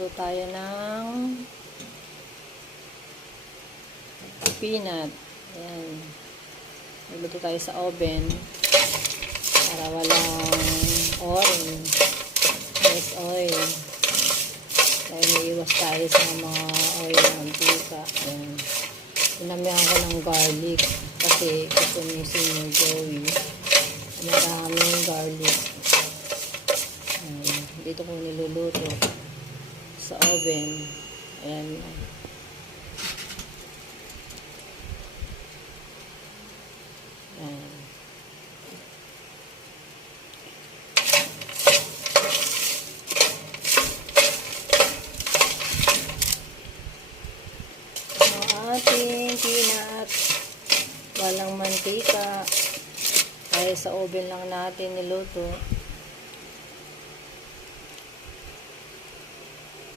Magluluto tayo ng peanut. Ayan. Magluluto tayo sa oven para walang oil. Less oil. Dahil may iwas tayo sa mga oil ng mantika. Ayan. Pinamihan ko ng garlic kasi gusto ni Senior Joey. Maraming garlic. Ayan. Dito ko niluluto sa oven. Ayan. Ayan. Ang ating peanut, walang mantika, kaya sa oven lang natin niluto.